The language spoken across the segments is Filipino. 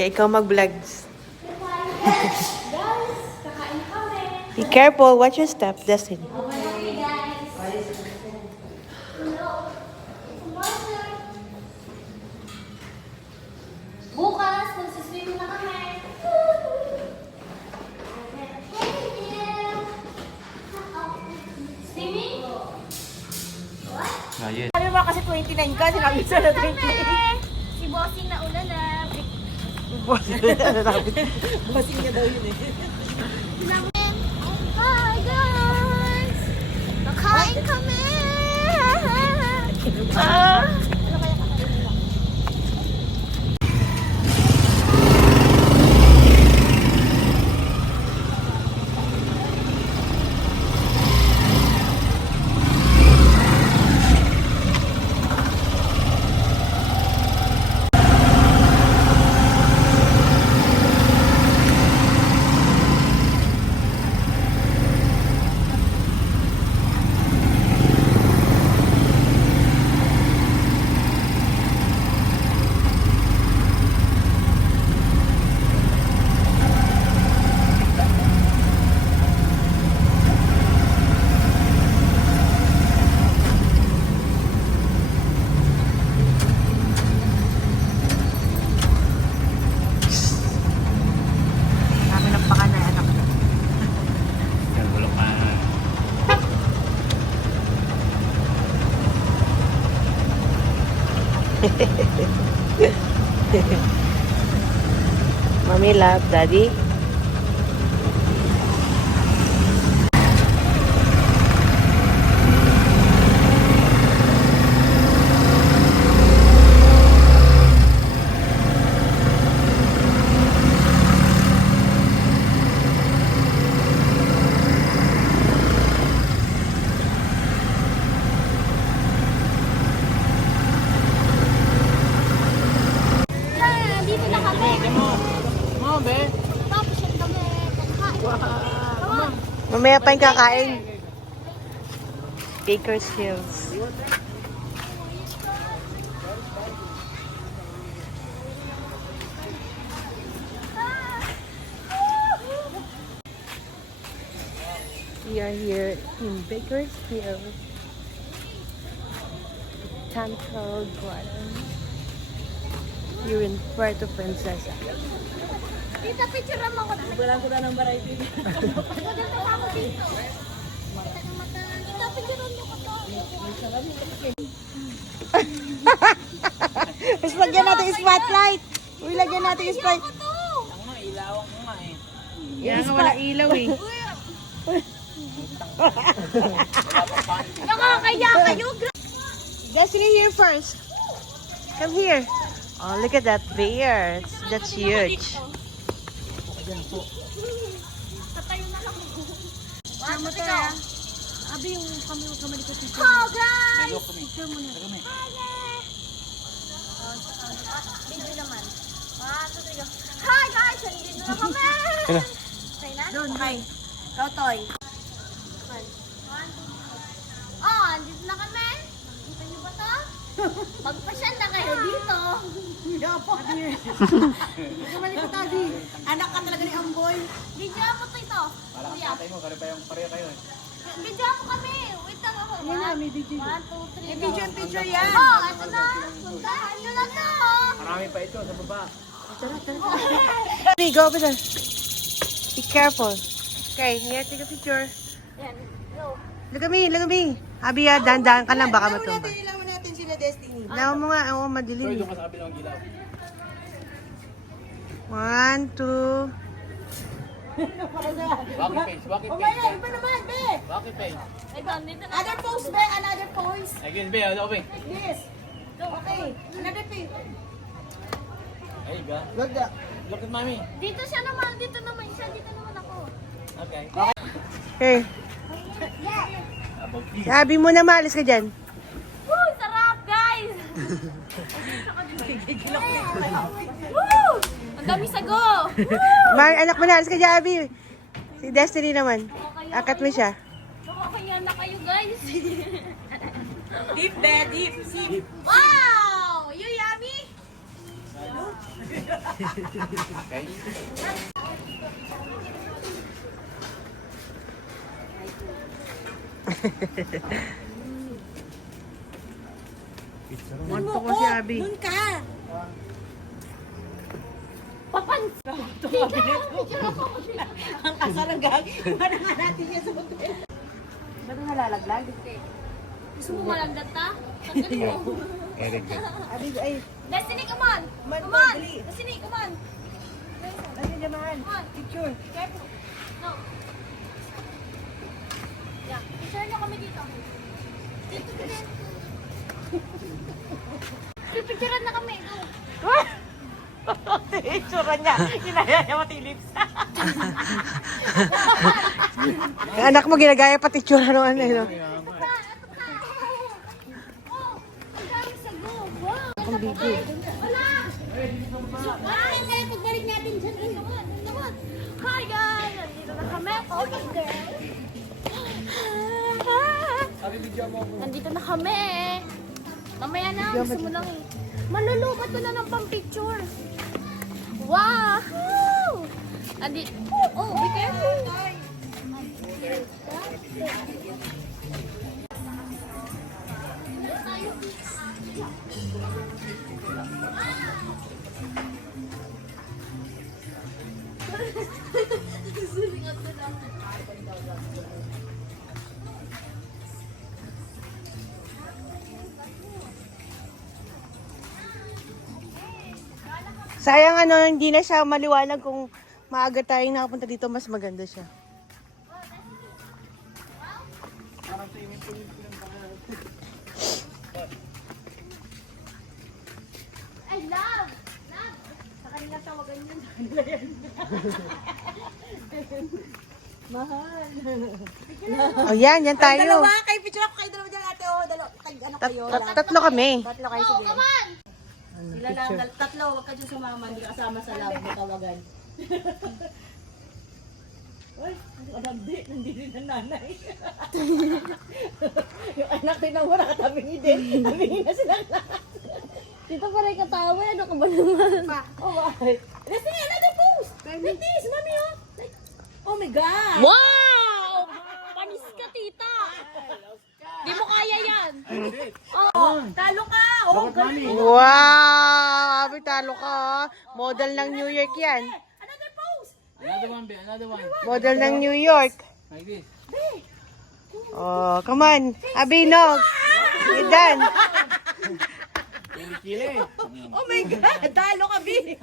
Kaya ikaw mag-vlogs. Guys, kakain kami. Be careful. Watch your step, Destiny. Okay, guys. Hello. Bukas, magsiswimming na kami. Swimming? What? Sabi mo kasi 29 ka, sinabi sa na 28. Si Bossing na una na. Bossing niya daw yun eh. Hi guys! Nakain kami! Kami nagpaka na anak. Mommy love, Daddy. Dito na kami. Tapos yung kami. Kakain. Mamaya pa yung kakain. Bakersfield. We are here in Bakersfield. Botanical Garden. Here in Puerto Princesa. Tita, picture mo ako. Wala ko na ng variety. Dito ako dito. Tita, picture mo ako. Mas lagyan natin yung spotlight. Uy, lagyan natin yung spotlight. Yan nga wala ilaw eh. Nakakaya kayo. Destiny here first. Come here. Oh, look at that bear. That's huge. Tatayo na lang. Ano tayo? Abi yung kami malikot dito. Oh, guys! Video naman. 1, 2, 3, go. Hi, guys! Nandito na kami! Okay na? Doon, hi. Ikaw, Toy. Oh, andito na kami. Nakita niyo ba to? Magpasyal na kayo dito. Malikot, Abi. Anak ka talaga ni Amboy. Video mo to ito. Parang Kuya. tatay mo, pareho kayo eh. Video mo kami. Wait lang ako. Yan na, may video. 1, 2, 3, May video and picture yan. Oh, ito na. Puntahan nyo na to. Marami pa ito sa baba. Abi, go over there. Be careful. Okay, here, take a picture. Yan. Go. Look at me, look at me. Abi, dahan-dahan ka lang, baka matumba. Ilawan natin sila, Destiny. Ilaw mo nga, oo, Pero madilim. doon ka sa kabilang gilaw. 1, 2. Bakit Wala, page? iba naman, be. Bakit page? Ito, dito na. Another pose, be. Another pose. Again, be, ano be? This. Okay. Another pose. There you go. Look at mommy. Dito siya naman. Dito naman siya. Dito naman ako. Okay. Okay. About you. Abi mo na, maalis ka dyan. Woo! Sarap, guys! Woo! Ang dami sago! Woo! Anak mo na, alis ka dyan, Abi. Si Destiny naman. Akat mo siya. Nakakaya na kayo, guys. Deep, be. Deep. See. Wow! You yummy? Okay? Monto ko si Abby. Doon ka. Papan! Ang asar ang gag. Para nga natin yan sa hotel. Ba't nalalaglag? Gusto mo malagdat ta? Tanggalin mo. Very good. Abby, ay, Destiny, come on! Man, Come on! dali. Destiny, come on! ay, naman. Come on! Picture. Careful. No. Yeah. Picture nyo kami dito. Dito ka din. Pipicturean na kami. Go. Itsura niya. Ginaya niya pati lips. Yung anak mo ginagaya pati itsura ng ano. No? Oh, ang dami sa go. Wow. Ang bigay. Wala. Ay, kaya pagbalik natin dyan. Ay, come on. Come on. Hi guys. Nandito na kami. Okay, girl. Nandito na kami. Mamaya na. Gusto mo lang eh. Malulubat ko na ng pang-picture. Wow! Andito. Oh, be careful. Sayang ano, hindi na siya maliwanag kung maaga tayong nakapunta dito, mas maganda siya. I love. Love. Sa kanila tawagan yun. Oh, yan tayo. Dalawa, kayo picture ako kayo dalawa dyan ate. Oh, dalawa. Ano kayo? Tatlo kami. Tatlo kayo, Oh, sige. come on. Sila lang, tatlo. Huwag ka dyan sumama. Hindi ka kasama sa lab mo tawagan. Uy, nandito rin ang nanay. Yung anak din ang wala katabi ni din. Tabingin na sila lahat. Dito pa rin katawa. Ano ka ba naman? Oh, why? Let's see another pose. Like this, mami, oh. Like, oh my God. Wow! Panis ka, tita. Di mo kaya yan. Oh, talo ka. Oh, galing. Wow! Abi, talo ka. Oh. Model ng New York yan. Another pose. Another one, be. Another one. Model ng New York. Like this. Oh, come on. Abi, no. You're done. Kili. Oh my God, talo ka, B.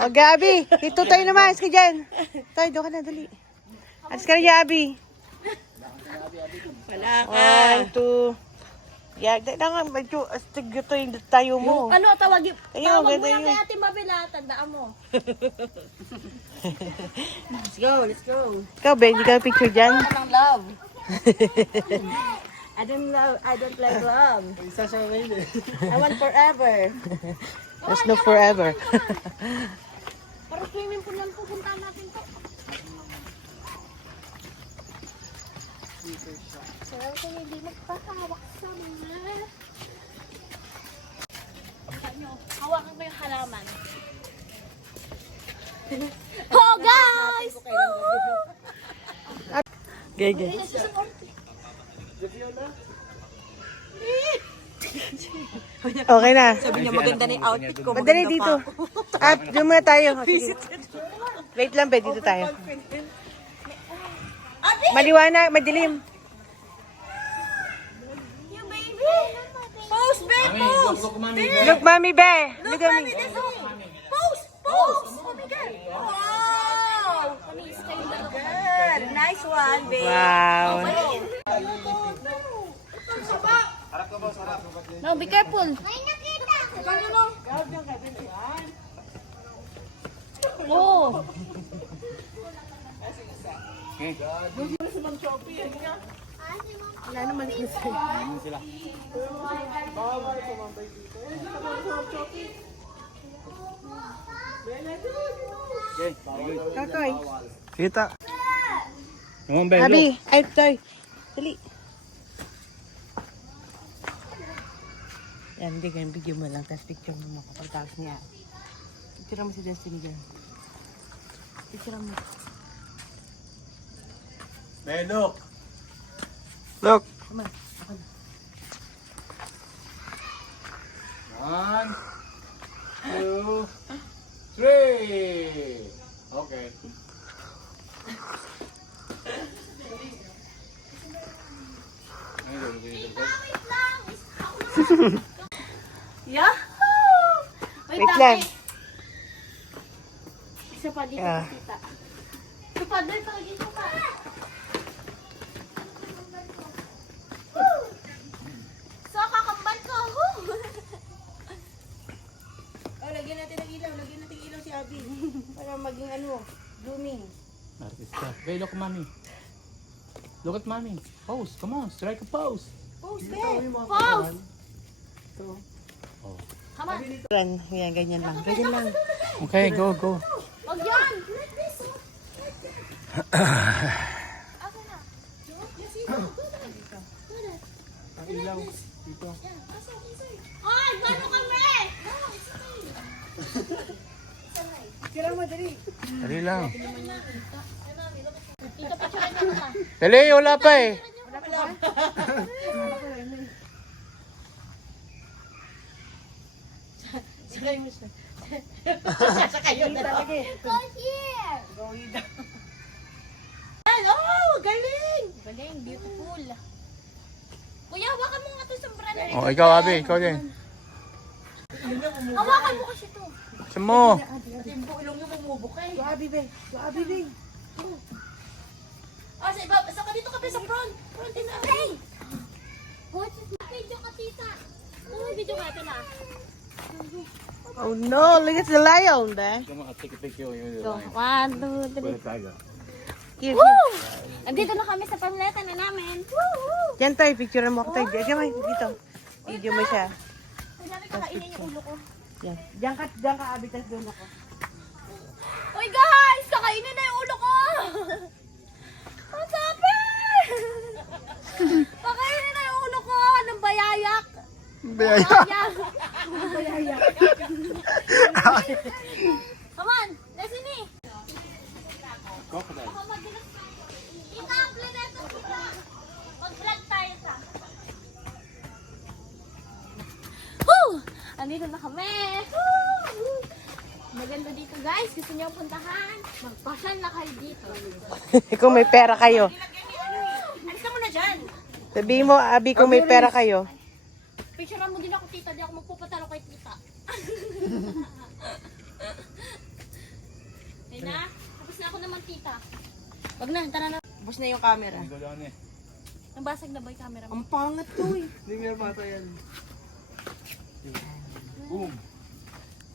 O, Gabi. Ito tayo naman. Alis ka dyan. Tayo, doon ka na. Dali. Alis ka na, Gabi. Wala ka. 1, 2. Yeah, dahil nga. Medyo astig ito yung tayo mo. Ano, tawagin. Ayun, Tawag mo ganda lang yun. kay Ate Mabel, ha? Tandaan mo. Let's go, let's go. Ikaw, Ben. Hindi ka picture dyan. Anong love? I don't like love. Isa siya ngayon eh. I want forever. There's no forever. Para swimming pool lang pupunta natin to. Sarap ko hindi magpahawak sa mga. Hawakan ko yung halaman. Oh guys! Gege. Okay na. Sabi niya maganda na yung outfit ko. Madali dito. Doon muna tayo. Sige. Wait lang, Ben. Dito tayo. Maliwanag, madilim. You baby! Pose, babe, Mami, pose. look, mami. Look, Mami Bear. Look, Look at mami, me. this way. Pose, pose. Oh my God. Wow. Good. Nice one, babe. Wow. No, be careful. Oh! Okay. Wala naman kasi. Ano sila? Okay. Kakoy. Kita. Come on, Ben. Abi, ay, Toy. Dali. Yan, hindi ganyan. Video mo lang. Tapos picture mo mo kapag tapos niya. Picture mo si Destiny dyan. Picture mo. May look. Look. Come on. Ako na. 1, 2, 3. Okay. Yahoo! Wait lang. Isa pa dito, Yeah. tita. Ito pa, doon pa, dito pa. Woo! So, kakambal ko. Woo! Oh, lagyan natin ng ilaw. Lagyan natin ng ilaw si Abby. Para maging blooming. Artista. Okay, look, mommy. Look at mommy. Pose. Come on, strike a pose. Pose, babe. Pause! Oh. Come on. Yan, ganyan lang. Ganyan lang. Okay, go, go. Wag yan! Ang ilaw. Dito. Ay, gano kami? Tira mo, dali. Dali lang. Tito, picturean niyo ka. Dali, wala pa eh. Go here! Oh, galing! Galing, beautiful. Kuya, hawakan mo nga ito sa brother. Oh, ikaw, Abi. Ikaw din. Hawakan mo kasi ito. Sa mo. Yung ilong niyo bumubukay. Yung Abby, babe. Yung Abby, babe. Ah, sa iba. Saka dito ka, babe, sa front. Front din na. Hey! What is my video ka, tita? Ano video ka, ito na? Oh no, look at the lion there. Come on, take a picture. Go, 1, 2, 3. Tiger. Here, Woo! Andito na kami sa pamileta na namin. Woo! Yan tayo, picture mo ako tayo. Diyan mo, dito. Video mo siya. Ang dami kakainin yung ulo ko. Yan. Diyan ka, Abby, tas doon ako. Uy guys! Kakainin na yung ulo ko! Ang sabi! Kakainin na yung ulo ko ng bayayak. Bayayak. Come on! Destiny! Crocodile. Ako mag-vlog. Tita, upload na ito, tita. Mag-vlog tayo sa. Woo! Andito na kami. Woo! Maganda dito guys. Gusto niyo puntahan? Magpasyan na kayo dito. Kung may pera kayo. Alisa mo na dyan. Sabihin mo, Abby, kung may pera kayo. Picturean mo din ako tita. Di ako magpupatalo kay tita. Ayun na. Tapos na ako naman tita. Wag na. Tara na. Bus na yung camera. Go down eh. Nabasag na ba yung camera mo? Ang pangat to eh. Hindi nga mata yan. Boom.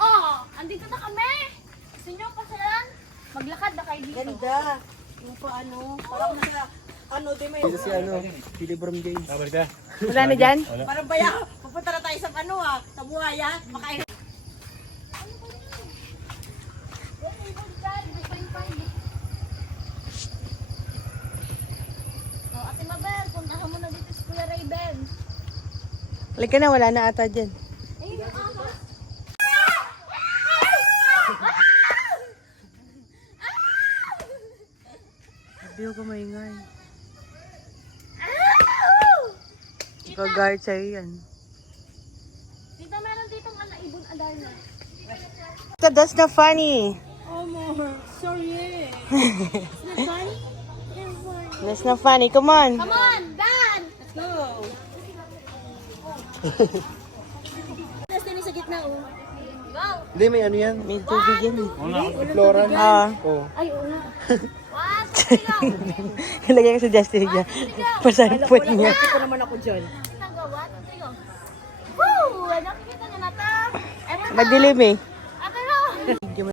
Oh! Andito na kami! Gusto niyo pasyalan? Maglakad na kayo dito. Ganda. Yung pa parang nasa, di may. Ito si Billy Brom James. Kabar ka? Wala na dyan? Parang baya, pupunta na tayo sa sa buhaya. Makain. Oh, Ate Mabel, puntahan mo na dito si Kuya Rayben. Halika na, wala na ata dyan. Ayun ang ahas. Sabi ko maingay. Ika-guard sa'yo yan. Tita, meron ditong ibon alarm. That's not funny. Oh, sorry. It's not funny? It's funny. That's not funny. Come on. Come on, Dan! Let's go. Destiny sa gitna, oh. Go! Hindi, may ano yan. May tubig yan eh. Floran. Oh. Ay, oo nga. One, two, go! Ilagay ko sa Justin dyan. Pasalipot niya. Ito naman ako dyan. Nagawa, two, three, go. Woo! Nakikita nyo na to. Eto na. Madilim eh.